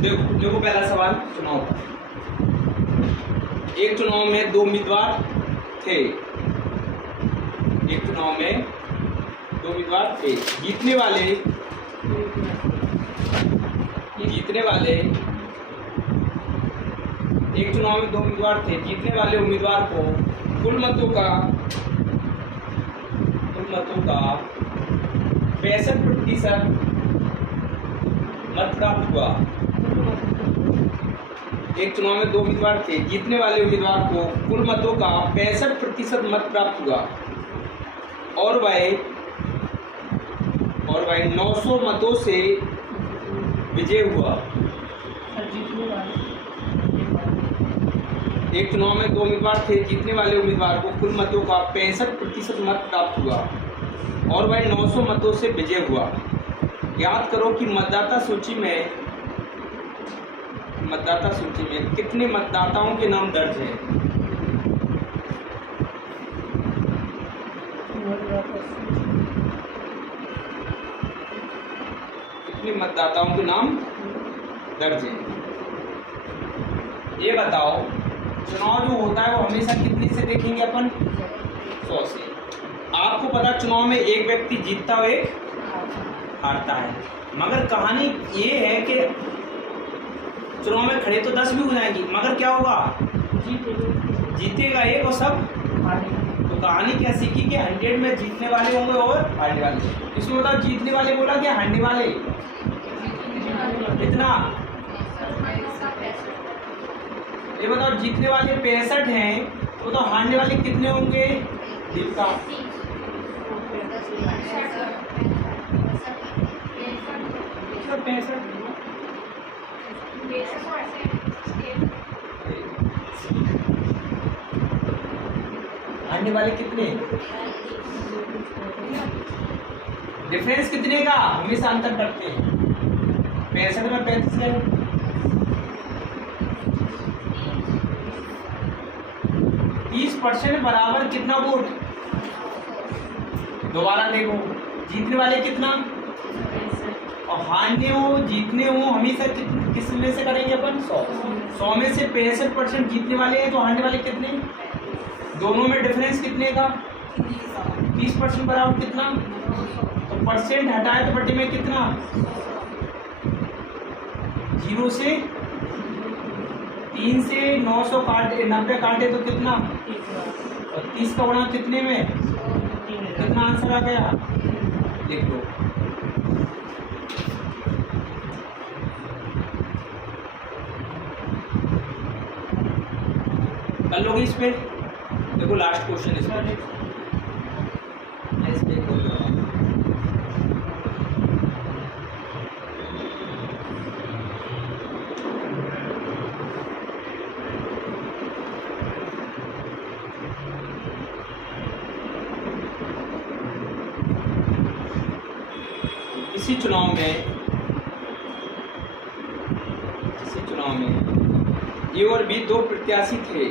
देखो पहला सवाल चुनाव का। एक चुनाव में दो उम्मीदवार थे। एक चुनाव में दो उम्मीदवार थे। जीतने वाले एक चुनाव में दो उम्मीदवार थे। जीतने वाले उम्मीदवार को कुल मतों का 65% मत प्राप्त हुआ। एक चुनाव में दो उम्मीदवार थे। जीतने वाले उम्मीदवार को कुल मतों का 65% मत प्राप्त हुआ और वह 900 मतों से विजय हुआ। एक चुनाव में दो उम्मीदवार थे। जीतने वाले उम्मीदवार को कुल मतों का 65% मत प्राप्त हुआ और वह 900 मतों से विजय हुआ। याद करो कि मतदाता सूची में कितने मतदाताओं के नाम दर्ज हैं। कितने मतदाताओं के नाम दर्ज हैं ये बताओ। चुनाव जो होता है वो हमेशा कितने से देखेंगे अपन? 100 से। आपको पता चुनाव में एक व्यक्ति जीतता और एक हारता है, मगर कहानी ये है कि चुनाव में खड़े तो 10 भी हो जाएंगी, मगर क्या होगा? जीतेगा एक और सब। तो कहानी क्या सीखी कि 100 में जीतने वाले होंगे और हारने वाले। इसमें बताओ जीतने वाले बोला क्या हारने वाले? कितना? ये बताओ जीतने वाले 65 हैं तो हारने वाले कितने होंगे? दीपिका हारने वाले कितने? डिफरेंस कितने का हमेशा अंतर करते हैं। 65 में 35 है। 30% बराबर कितना वोट? दोबारा देखो, जीतने वाले कितना और हारने हो जीतने हो हमेशा किस में से करेंगे अपन? 100 में से 65% जीतने वाले हैं तो हारने वाले कितने? दोनों में डिफरेंस कितने का? 30% बराबर कितना? तो परसेंट हटाए तो बटे में कितना? 0 से 3 से 900 काटे 90 काटे तो कितना? और 30 का गुणा कितने में? कितना आंसर आ गया? देख लो। कर लोगे इस पे? देखो लास्ट क्वेश्चन इस पे। इसी चुनाव में ए और बी दो प्रत्याशी थे।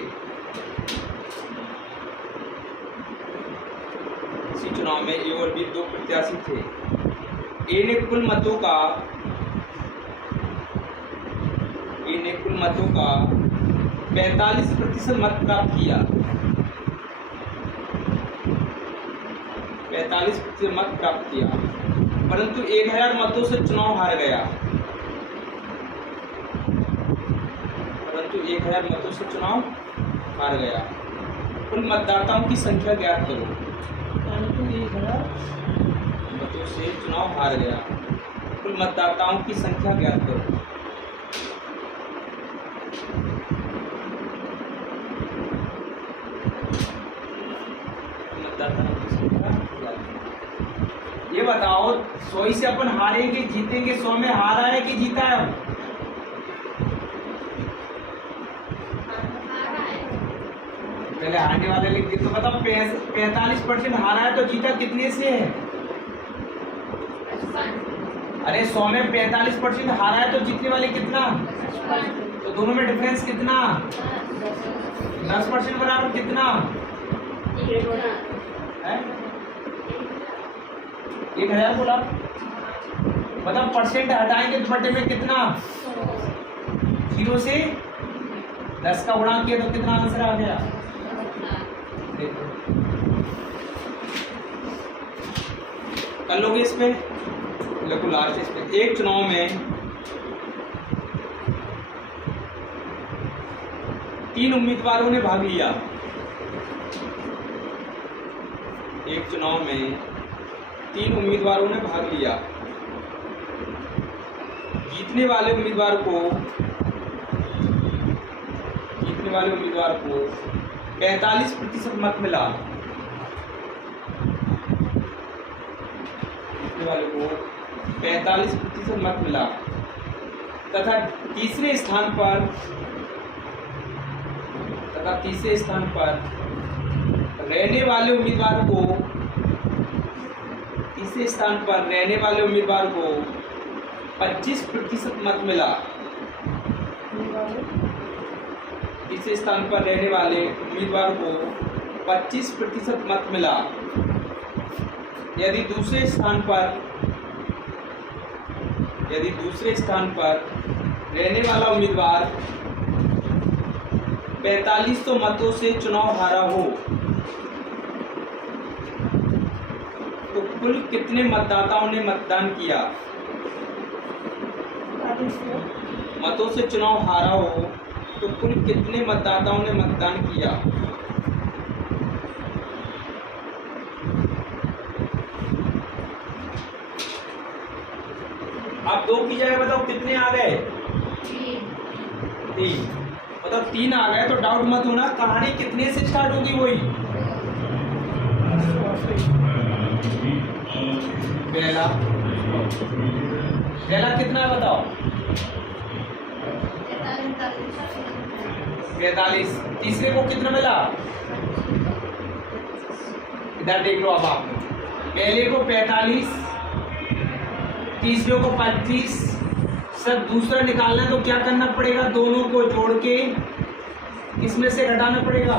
इसी चुनाव में ए और बी दो प्रत्याशी थे। ए ने कुल मतों का 45% मत प्राप्त किया। 45% मत प्राप्त किया, परंतु 1000 मतों से चुनाव हार गया। कुल मतदाताओं की संख्या ज्ञात करो। मतों से चुनाव हार गया, कुल मतदाताओं की संख्या ज्ञात करो। ये बताओ 100 से अपन हारेंगे जीतेंगे? 100 में हारा है कि जीता है? पहले हारने वाले लिख दिए तो बताओ 45% हारा है तो जीता कितने से है? अरे 100 में 45% हारा है तो जीतने वाले कितना? तो दोनों में डिफरेंस कितना? 10% बराबर कितना? 1000 बोला। मतलब परसेंट हटाएंगे तो बटे में कितना? 0 से 10 का गुणा किया तो कितना आंसर आ गया? देखो कर लोगे इस पे, देखो लास्ट इस पे। एक चुनाव में 3 उम्मीदवारों ने भाग लिया। एक चुनाव में 3 उम्मीदवारों ने भाग लिया। जीतने वाले उम्मीदवार को 45% मत मिला। जीतने वाले को 45% मत मिला तथा तीसरे स्थान पर रहने वाले उम्मीदवार को 25% मत मिला। तीसरे स्थान पर रहने वाले उम्मीदवार को 25% मत मिला। यदि दूसरे स्थान पर रहने वाला उम्मीदवार 4500 मतों से चुनाव हारा हो तो कुल कितने मतदाताओं ने मतदान किया? मतों से चुनाव हारा हो तो कुल कितने मतदाताओं ने मतदान किया? आप 2 की जगह बताओ कितने आ गए? 3। मतलब 3 आ गए तो डाउट मत होना, कहानी कितने से स्टार्ट होगी वही। पहला कितना है बताओ? 45। तीसरे को कितना मिला? इधर देख लो अब आप, पहले को 45, तीसरे को 25। सर दूसरा निकालना है तो क्या करना पड़ेगा? दोनों को जोड़ के किसमें से घटाना पड़ेगा?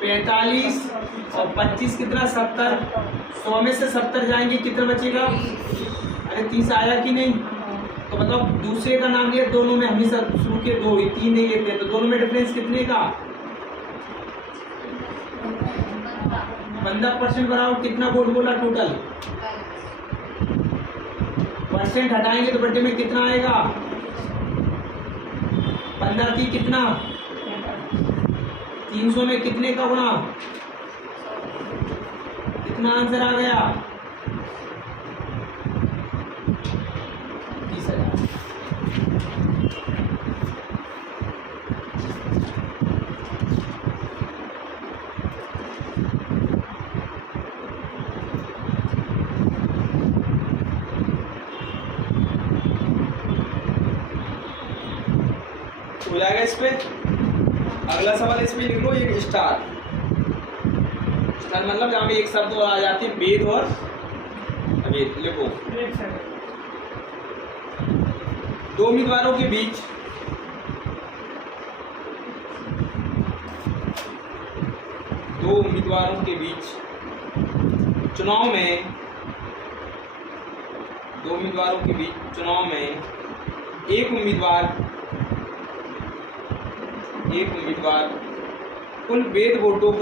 45 और 25 कितना? 70। 100 में से 70 जाएंगे, कितना बचेगा? अरे 30 आया कि नहीं? तो मतलब दूसरे का नाम लिया, दोनों में हमेशा शुरू के 2 ही, 3 नहीं लेते, तो दोनों में डिफरेंस कितने का? 15% बराबर कितना वोट बोला टोटल? परसेंट हटाएंगे तो बड्डे में कितना आएगा? 15 की कितना? 300 में कितने का गुणा? कितना आंसर आ गया? 30,000। हो जाएगा इस पे। अगला सवाल इस पे लिख लो, एक स्टार मतलब जहाँ पे एक शब्द आ जाते हैं, वेद और अवेद। लिखो 2 उम्मीदवारों के बीच चुनाव में एक उम्मीदवार कुल वेद वोटों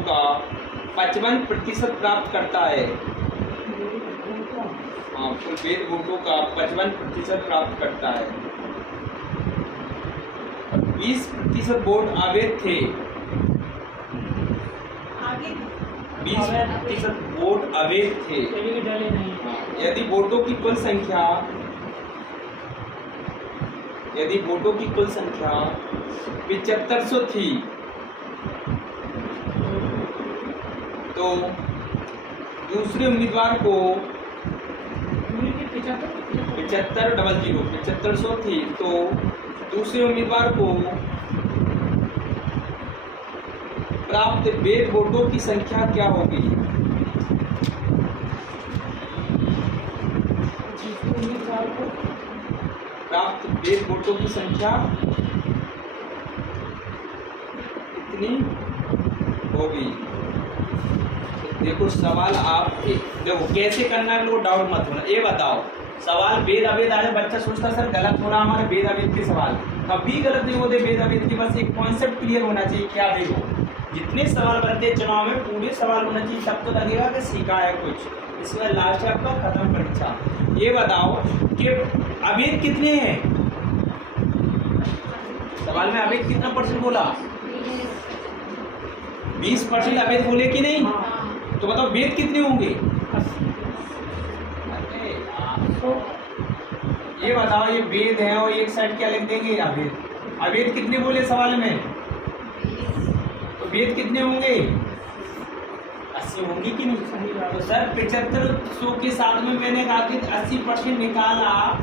का 55% प्राप्त करता है। हाँ, कुल वेद वोटों का 55% प्राप्त करता है। 20% वोट अवैध थे। 20% वोट अवैध थे। यदि वोटों की कुल संख्या 7500 थी तो दूसरे उम्मीदवार को 7500 थी तो दूसरे उम्मीदवार को प्राप्त वेद वोटों की संख्या क्या होगी? प्राप्त वेद वोटों की संख्या कितनी होगी? देखो सवाल आप देखो कैसे करना है, लोग डाउट मत होना। ये बताओ सवाल वेद अवेद आया, बच्चा सोचता सर गलत हो रहा हमारे वेद अवेद के सवाल, कभी गलत नहीं होते वेद अवेद की, बस एक कॉन्सेप्ट क्लियर होना चाहिए। क्या देखो जितने सवाल बनते हैं चुनाव में पूरे सवाल होना चाहिए, तब तो लगेगा कि सीखा है कुछ। इसमें लास्ट है आपका खत्म परीक्षा। ये बताओ कि अवेद कितने हैं, सवाल में अवेद कितना परसेंट बोला, 20% अवेद बोले कि नहीं? तो बताओ वेद कितने होंगे? ये बताओ ये वेद है और एक साइड क्या लिख देंगे अवेद। अवेद कितने बोले सवाल में? तो वेद कितने होंगे? 80 होंगे कि नहीं? तो सर 7500 के साथ में मैंने कहा कि 80% निकाला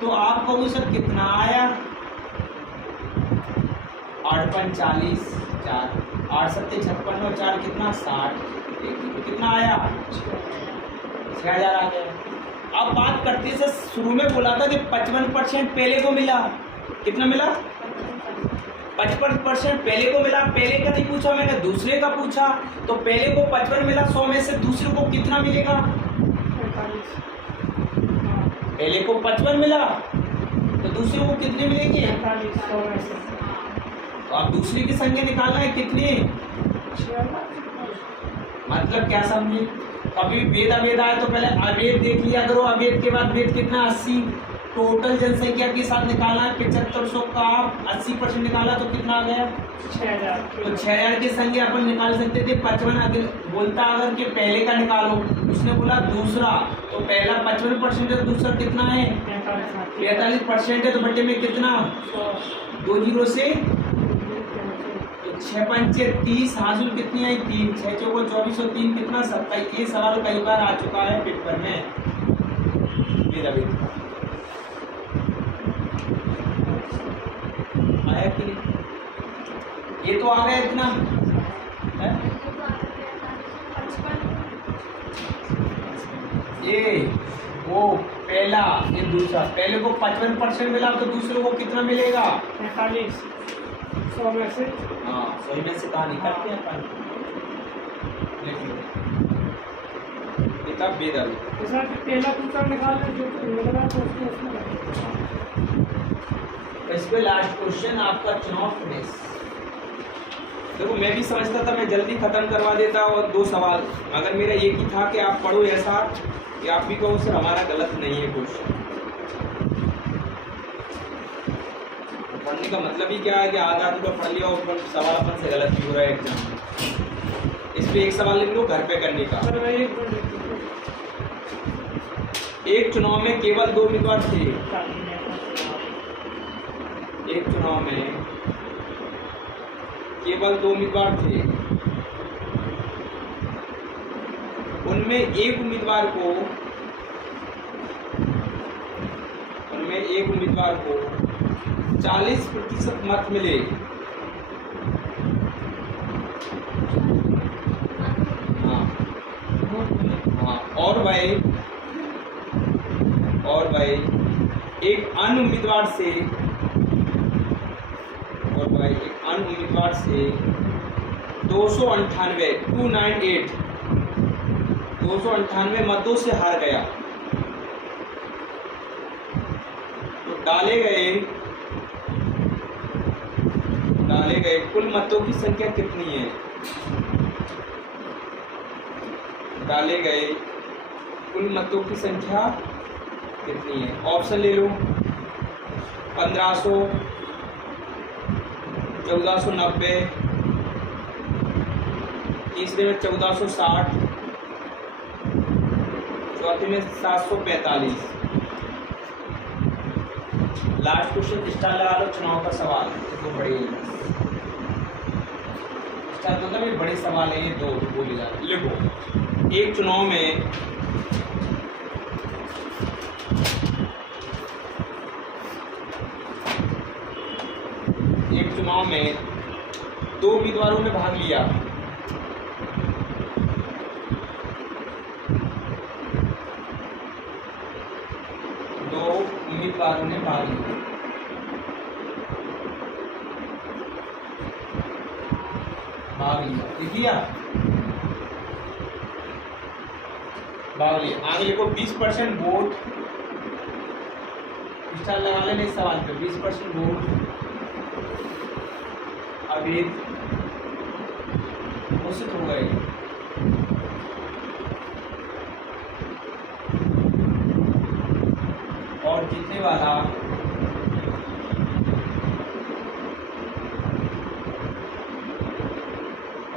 तो आप कहो सर कितना आया? 8 5 40 4 8 7 56 और 4 कितना 60, कितना आया? 6000 आ गया। अब बात करते हैं सर, शुरू में बोला था कि 55% पहले को मिला, कितना मिला? 55% पहले को मिला। पहले का नहीं पूछा मैंने, दूसरे का पूछा। तो पहले को 55 मिला 100 में से, दूसरे को कितना मिलेगा? पहले को 55 मिला तो दूसरे को कितने मिलेंगे? तो आप दूसरे की संख्या निकालना है कितनी, मतलब क्या समझे? कभी वेद अवेद आए तो पहले अवेद देख लिया करो, अवेद के बाद वेद कितना 80। टोटल जनसंख्या के साथ निकालना है 7500 का 80% निकाला तो कितना आ गया? 6000। तो 6000 की संख्या अपन निकाल सकते थे 55। अगर बोलता अगर कि पहले का निकालो, उसने बोला दूसरा, तो पहला 55% है, दूसरा कितना है? 45% है। तो बटे में कितना? 2 जीरो से 6 5 30, हासिल कितनी आई? 3 6 चौको 24 और 3 कितना? 27। ये सवाल कई बार आ चुका है पेपर में मेरा भी। आया कि नहीं? ये तो आ गया इतना है? ये वो पहला, ये दूसरा। पहले को 55% मिला तो दूसरे को कितना मिलेगा? 45। 100 में से, हाँ 100 में से कहाँ निकलते हैं अपन? किताब बेदल पहला पूछा निकाल जो मिलेगा तो इस पे लास्ट क्वेश्चन आपका चुनाव फिनिश। देखो मैं भी समझता था मैं जल्दी खत्म करवा देता और 2 सवाल, अगर मेरा एक ही था कि आप पढ़ो ऐसा कि आप भी कहो सर हमारा गलत नहीं है क्वेश्चन। पढ़ने का मतलब ही क्या है कि आधा आधा पढ़ लिया और सवाल अपन से गलत भी हो रहा है एग्जाम। इस पे एक सवाल लिख लो घर पे करने का। एक चुनाव में केवल 2 उम्मीदवार थे। एक चुनाव में केवल 2 उम्मीदवार थे, उनमें एक उम्मीदवार को 40% मत मिले। हाँ और भाई एक अन्य उम्मीदवार से 298 मतों से हार गया। तो डाले गए कुल मतों की संख्या कितनी है? डाले गए कुल मतों की संख्या कितनी है? ऑप्शन ले लो। 1500, 1490, तीसरे में 1460, चौथे में 745। लास्ट क्वेश्चन स्टार लगा लो, चुनाव का सवाल। तो बड़े स्टार मतलब ये बड़े सवाल है, ये 2 बोले जाते। लिखो एक चुनाव में 2 उम्मीदवारों ने भाग लिया। भाग लिया, देखिए बावली। आगे लिखो 20% वोट, स्टार लगा लेने इस सवाल पे। 20% वोट अवैध घोषित हो गए। और जीतने वाला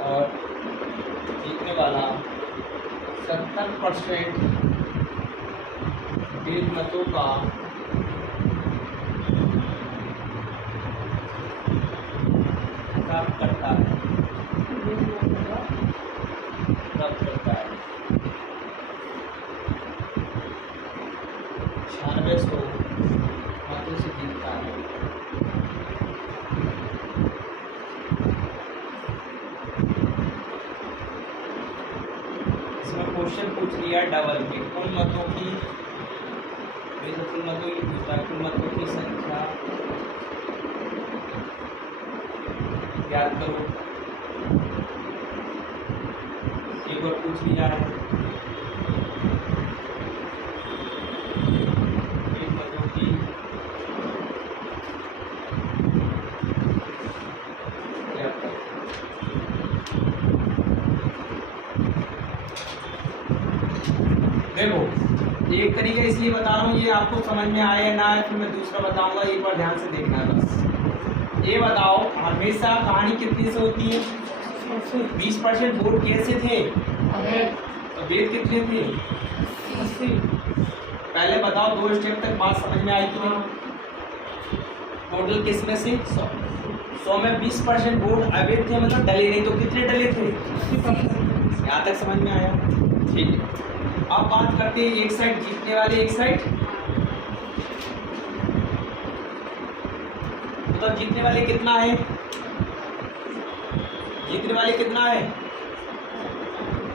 और जीतने वाला 70% वैध मतों का प्राप्त करता है। 9600 मतों से जीतता है। इसमें क्वेश्चन पूछ लिया डबल के कुल मतों की, कुल मतों की पूछता है, कुल मतों की संख्या याद करो। एक बार पूछ लिया है मतों की याद करो। देखो एक तरीका इसलिए बता रहा हूँ, ये आपको समझ में आए या ना आए फिर मैं दूसरा बताऊंगा, एक बार ध्यान से देखना बस। ये बताओ हमेशा कहानी कितनी से होती है? 20% वोट कैसे थे? तो वेद कितने थे? 80। पहले बताओ 2 स्टेप तक बात समझ में आई कि नहीं? टोटल किस में से 100 में 20% वोट अवैध थे, मतलब डले नहीं, तो कितने डले थे? यहाँ तक समझ में आया? ठीक है। अब बात करते हैं एक साइड जीतने वाले, एक साइड तो जीतने वाले कितना है? जीतने वाले कितना है?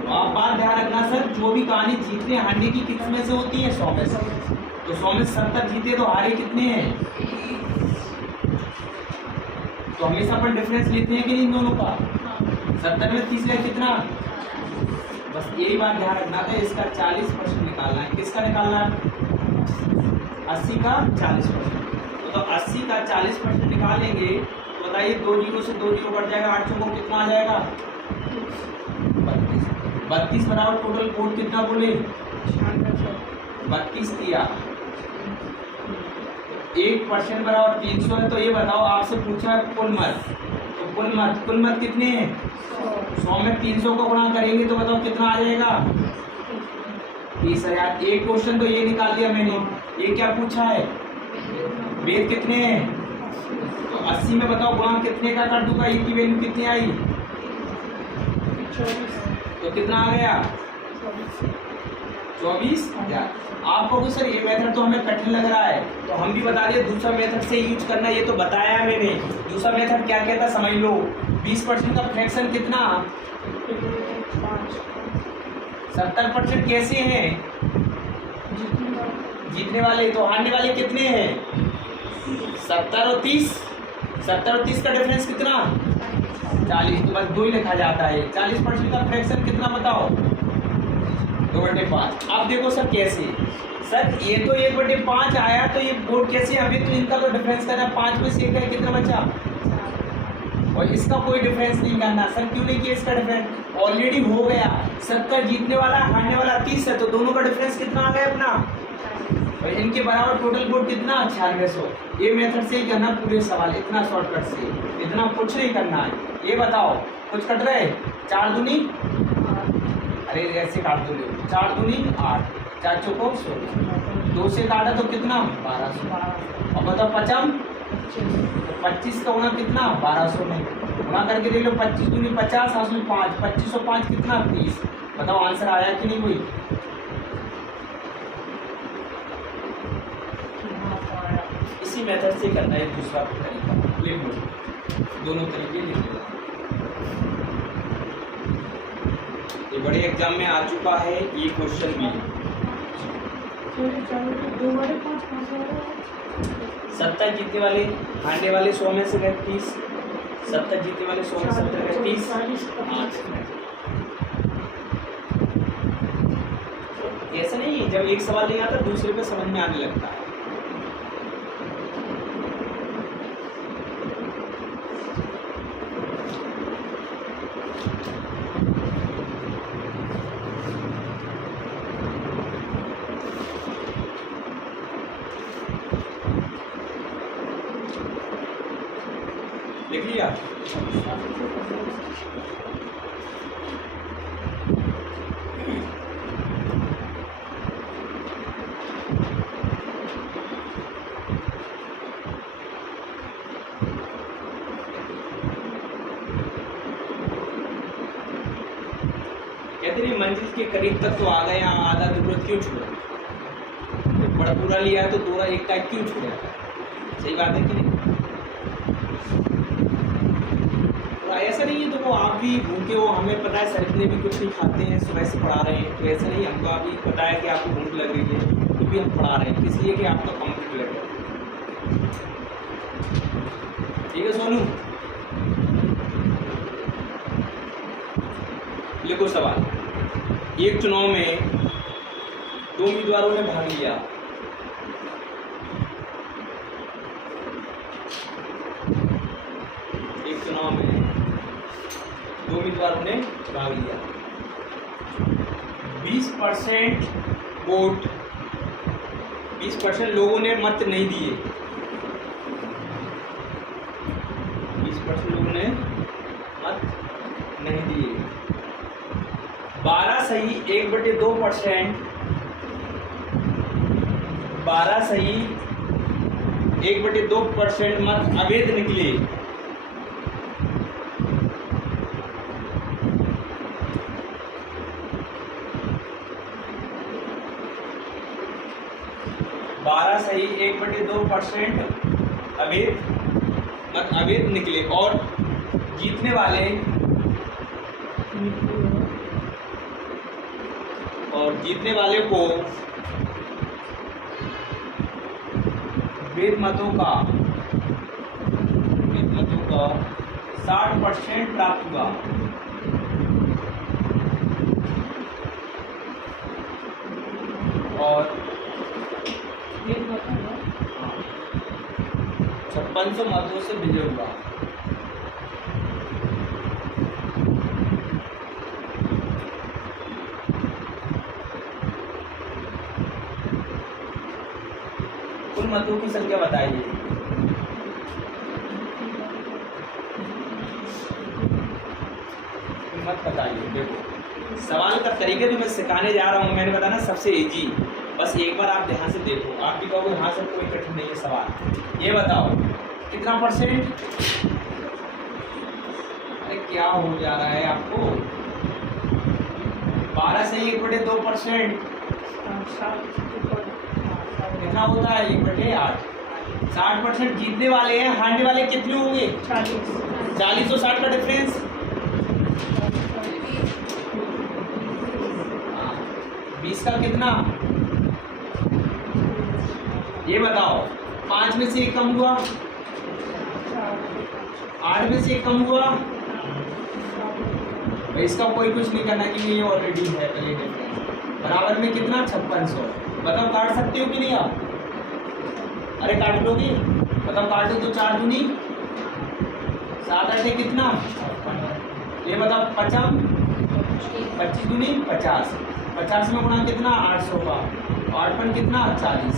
आप बात ध्यान रखना सर, जो भी कहानी जीतने हारने की किस में से होती है? 100 में से। तो 100 में 70 जीते तो हारे कितने हैं? तो हमेशा अपन डिफरेंस लेते हैं कि नहीं दोनों का? 70 में 30 है कितना? बस यही बात ध्यान रखना था। इसका 40% निकालना है। किसका निकालना है? 80 का 40%। तो 80 का 40% निकालेंगे तो बताइए 2 जीरो से 2 जीरो कट जाएगा, 8 को कितना आ जाएगा? 32 बराबर टोटल वोट कितना बोले? 32 दिया। 1% बराबर 300 है। तो ये बताओ आपसे पूछा है कुल मत, तो कुल मत कितने हैं? 100 में 300 को गुणा करेंगे तो बताओ कितना आ जाएगा? 30,000। एक क्वेश्चन तो ये निकाल दिया मैंने। ये क्या पूछा है? वेद कितने हैं? तो 80 में बताओ गुणा कितने का कर दूंगा? ई की वैल्यू कितनी आई? 24। तो कितना आ गया? 24,000। आपको भी सर ये मेथड तो हमें कठिन लग रहा है, तो हम भी बता दिए दूसरा मेथड से यूज करना। ये तो बताया मैंने। दूसरा मेथड क्या कहता समझ लो। 20% का फ्रैक्शन कितना? 70% कैसे हैं? जीतने वाले। तो हारने वाले कितने हैं? 70 और 30। 70 और 30 का डिफरेंस कितना? 40। तो बस 2 ही लिखा जाता है। 40% का फ्रैक्शन कितना बताओ? 2/5। अब देखो सर कैसे, सर ये तो 1/5 आया, तो ये वोट कैसे? अभी तो इनका तो डिफरेंस करना, 5 में से 1 है, कितना बचा? और इसका कोई डिफरेंस नहीं करना। सर क्यों नहीं किया इसका डिफरेंस? ऑलरेडी हो गया। 70 जीतने वाला, हारने वाला 30 है, तो दोनों का डिफरेंस कितना आ गया अपना? और इनके बराबर टोटल वोट कितना? 9600। ये मेथड से ही करना पूरे सवाल, इतना शॉर्टकट से, इतना कुछ नहीं करना है। ये बताओ कुछ कट रहे? 4 दूनी, अरे ऐसे काट दो, 4 दूनी 8, 4 चौको 16, 2 से काटा तो कितना? 1200। और बताओ 50, 25 का गुना कितना? 1200 में गुना करके देख लो। 25 दूनी 50, 5, 2505 कितना? 30। बताओ आंसर आया कि नहीं कोई? इसी मेथड से करना है दूसरा तरीका। लिख लो, दोनों तरीके लिख लो। ये बड़े एग्जाम में आ चुका है ये क्वेश्चन भी। 70 जीतने वाले, हारने वाले 100 में से गए 30। 70 जीतने वाले 100 में से 70 गए 30। जब एक सवाल नहीं आता दूसरे पे समझ में आने लगता है। देख लिया? कहते नहीं मंजिल के करीब तक तो आ गए, आधा जरूरत क्यों छोड़ा? जब बड़ा पूरा लिया है तो थोड़ा एक टाइप क्यों छोड़ा? सही बात है कि नहीं? तो ऐसा नहीं है, तो वो आप भी भूखे हो, हमें पता है सर ने भी कुछ नहीं खाते हैं, सुबह से पढ़ा रहे हैं, तो ऐसा नहीं, हमको अभी पता है कि आपको भूख लग रही है तो भी हम पढ़ा रहे हैं, इसलिए कि आपका कंप्लीट लग रहा है। ठीक है सोनू, लिखो सवाल। एक चुनाव में 2 उम्मीदवारों ने भाग लिया। एक चुनाव में 2 उम्मीदवारों ने भाग लिया। 20% वोट, 20% लोगों ने मत नहीं दिए। 20% लोगों ने मत नहीं दिए। 12 सही 1/2%, 12 सही 1/2% मत अवैध निकले। सही 1/2% अवैध निकले और जीतने वाले को वैध मतों का 60% प्राप्त हुआ। और 5600 मतों से विजय हुआ। कुल मतों की संख्या बताइए। मत बताइए। देखो सवाल का तरीका जो मैं सिखाने जा रहा हूँ, मैंने बताया ना सबसे इजी, बस एक बार आप ध्यान से देखो। आप भी कहोगे हाँ सर कोई कठिन नहीं है सवाल। ये बताओ कितना परसेंट? अरे क्या हो जा रहा है आपको? 12 से 1/2% कितना होता है? 1/8। 60% जीतने वाले हैं, हारने वाले कितने होंगे? 40 और 60 का डिफरेंस 20 का कितना? ये बताओ 5 में से 1 कम हुआ, 8 में से 1 कम हुआ। भाई इसका कोई कुछ नहीं करना कि ये ऑलरेडी है। पहले डिफरेंस बराबर में कितना? 5600। बताओ काट सकते हो कि नहीं आप? अरे काट लोगे? बताओ काटो तो 4 दूनी 7 8 कितना? ये बताओ 50 25 दूनी 50। 50 में गुणा कितना? 800 का। 8 पर कितना? 40।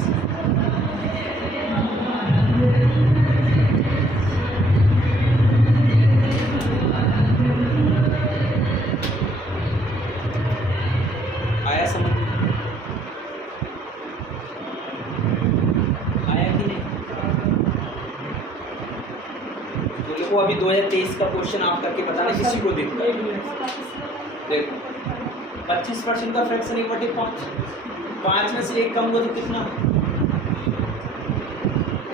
आया समझ? आया कि नहीं? तो देखो अभी 2023 का क्वेश्चन आप करके बताना, किसी को देखो। देखो 25% का फ्रैक्शन 1/5। 5 में से 1 कम हुआ तो कितना?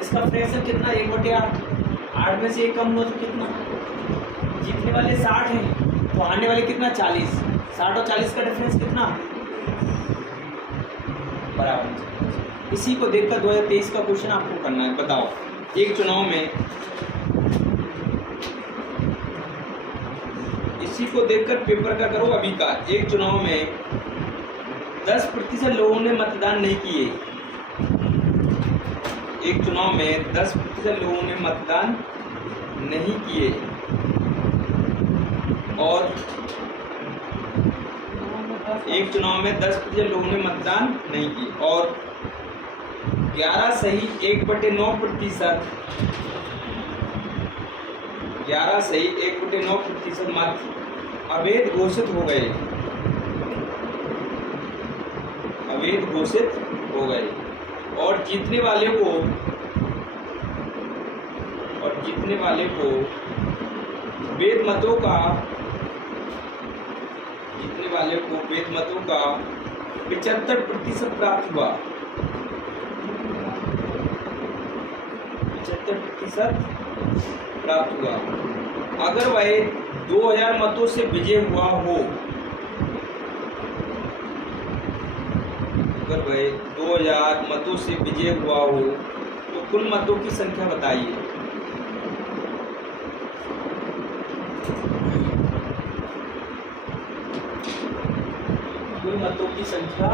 इसका फ्रैक्शन कितना? 1/8। 8 में से 1 कम हुआ तो कितना? जीतने वाले 60 हैं तो हारने वाले कितना? 40। 60 और 40 का डिफरेंस कितना? बराबर। इसी को देखकर 2023 का क्वेश्चन आपको करना है। बताओ एक चुनाव में, इसी को देखकर पेपर का करो अभी का। एक चुनाव में 10% लोगों ने मतदान नहीं किए। एक चुनाव में 10% लोगों ने मतदान नहीं किए और एक चुनाव में 10% लोगों ने मतदान नहीं की और 11 सही 1/9% 11 सही 1/9% मत अवैध घोषित हो गए, अवैध घोषित हो गए और जीतने वाले को वैध मतों का 75% प्राप्त हुआ, 75% प्राप्त हुआ। अगर वह 2000 मतों से विजय हुआ हो, अगर वह 2000 मतों से विजय हुआ हो तो कुल मतों की संख्या बताइए। कुल मतों की संख्या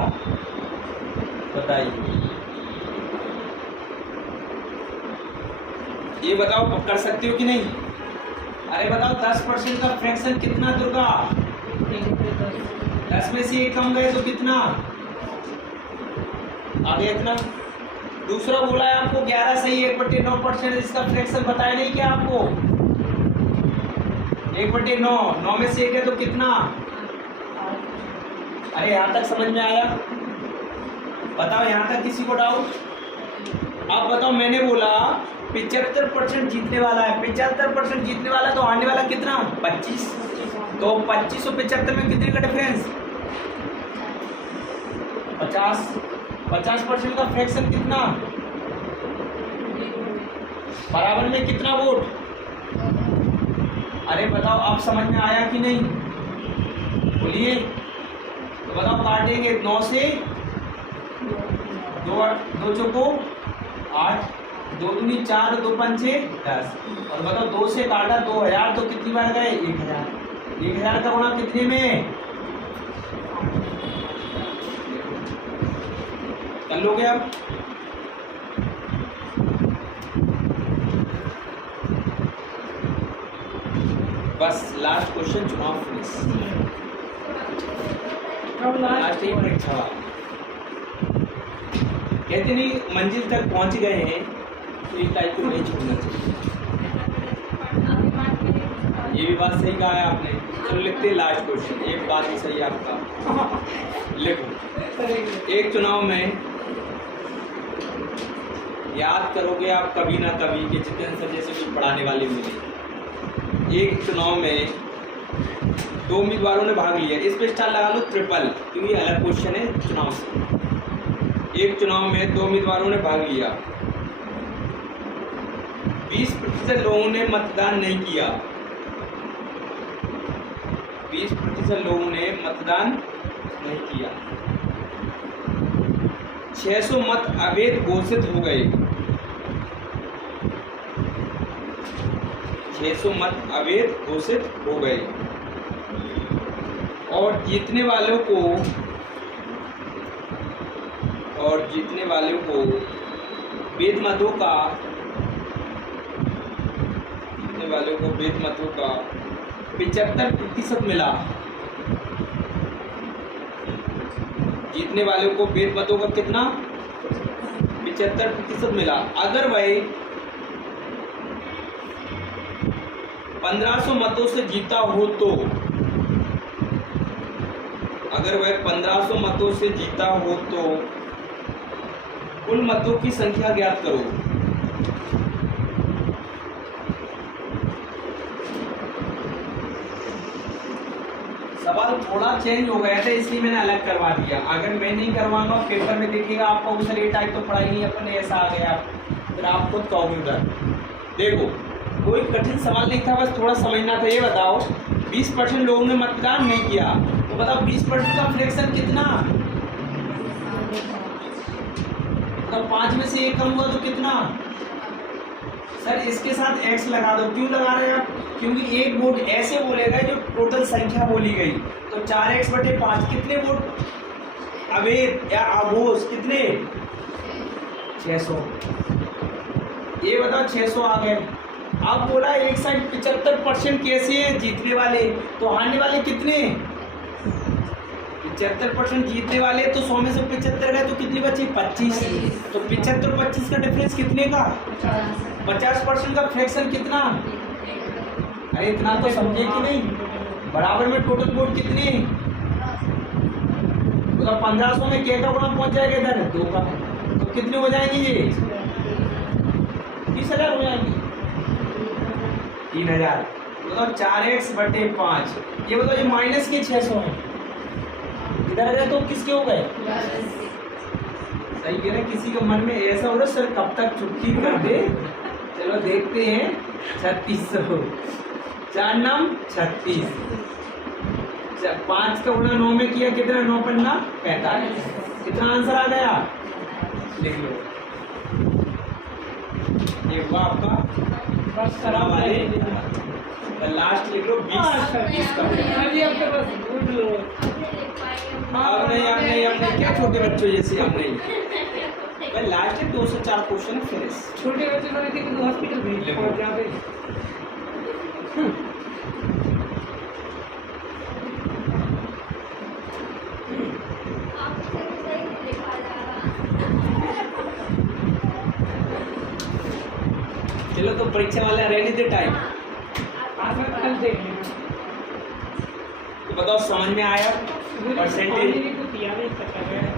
बताइए। ये बताओ कर सकते हो कि नहीं? अरे बताओ 10% का फ्रैक्शन कितना दुर्गा? 10 में से 1 कम गए तो कितना आ गया? इतना। दूसरा बोला है आपको 11 सही 1/9%, इसका फ्रैक्शन बताया नहीं क्या आपको? 1/9, 9 में से 1 है तो कितना? अरे यहाँ तक समझ में आया? बताओ यहाँ तक किसी को डाउट? आप बताओ, मैंने बोला 75% जीतने वाला है, 75% जीतने वाला तो आने वाला कितना? 25। तो 25 और 75 में कितने का डिफरेंस? 50। 50% का फ्रैक्शन कितना? बराबर में कितना वोट? अरे बताओ, आप समझ में आया कि नहीं? बोलिए तो बताओ। काटेंगे 9 से 2 चौको 8, 2 दूनी 4, 2 पंचे 10। और बताओ 2 से काटा 2000 तो कितनी बार गए? 1000। 1000 का गुणा कितने में कर लोगे आप? बस लास्ट क्वेश्चन, चुनाव फिनिश। लास्ट एक परीक्षा कहते नहीं मंजिल तक पहुंच गए हैं तो इस टाइप को नहीं छोड़ना चाहिए। ये भी बात सही कहा है आपने। चलो लिखते हैं लास्ट क्वेश्चन। एक बात ही सही है आपका, लिखो। एक चुनाव में याद करोगे आप कभी ना कभी कि जितेंद्र सर जैसे कुछ पढ़ाने वाले मिले। एक चुनाव में 2 उम्मीदवारों ने भाग लिया। इस पे स्टार लगा लो ट्रिपल, क्योंकि अलग क्वेश्चन है चुनाव से। एक चुनाव में 2 उम्मीदवारों ने भाग लिया। 20% लोगों ने मतदान नहीं किया। 20% लोगों ने मतदान नहीं किया। 600 मत अवैध घोषित हो गए। 600 मत अवैध घोषित हो गए और जीतने वालों को वैध मतों का 75% मिला। जीतने वालों को वैध मतों का कितना? 75% मिला। अगर वह 1500 मतों से जीता हो तो, अगर वह 1500 मतों से जीता हो तो कुल मतों की संख्या ज्ञात करो। सवाल थोड़ा चेंज हो गया था इसलिए मैंने अलग करवा दिया। अगर मैं नहीं करवाऊंगा पेपर में देखिएगा आपको सर ये टाइप तो पढ़ाई नहीं, अपने ऐसा आ गया, फिर आप खुद कहोगे उधर। देखो कोई कठिन सवाल नहीं था, बस थोड़ा समझना था। ये बताओ 20% लोगों ने मतदान नहीं किया तो बताओ 20% का फ्रैक्शन कितना? तो 5 में से 1 कम हुआ तो कितना? सर इसके साथ x लगा दो। क्यों लगा रहे हैं आप? क्योंकि एक वोट ऐसे बोलेगा जो टोटल संख्या बोली गई। तो 4x/5 कितने वोट? अवेद या आघोष कितने 600। ये बताओ 600 आ गए। अब बोला एक साइड 75% कैसे है जीतने वाले, तो हारने वाले कितने 75% जीतने वाले, तो 100 में से 75 गए तो कितनी बची 25। तो 75-25 का डिफरेंस कितने का 50% का फ्रैक्शन कितना। अरे इतना तो समझे कि नहीं। बराबर में टोटल वोट कितने, तो 1500 में क्या का गुणा पहुंच जाएगा इधर 2 का, तो कितने हो जाएंगे ये 30,000 हो जाएंगे 3000। बताओ 4x/5। ये बताओ ये माइनस के 600 है, इधर गए तो किसके हो गए सही कह रहे। किसी के मन में ऐसा हो रहा सर कब तक छुट्टी कर दे। चलो देखते हैं 3600 4 नाम 36, 5 का गुणा 9 में किया कितना 9 पन्ना 45। कितना आंसर आ गया लिख लो। ये हुआ आपका लास्ट लिख लो 20 का। अब नहीं क्या छोटे बच्चों जैसे अब नहीं भाई, लास्ट 2 से 4 क्वेश्चन फिनिश। छोटे बच्चे को लेके तो हॉस्पिटल भेज दो जहाँ पे चलो तो परीक्षा वाला रहने दे टाइम। कल देख लेना। तो बताओ समझ में आया परसेंटेज। तो तैयारी कर रहे हैं।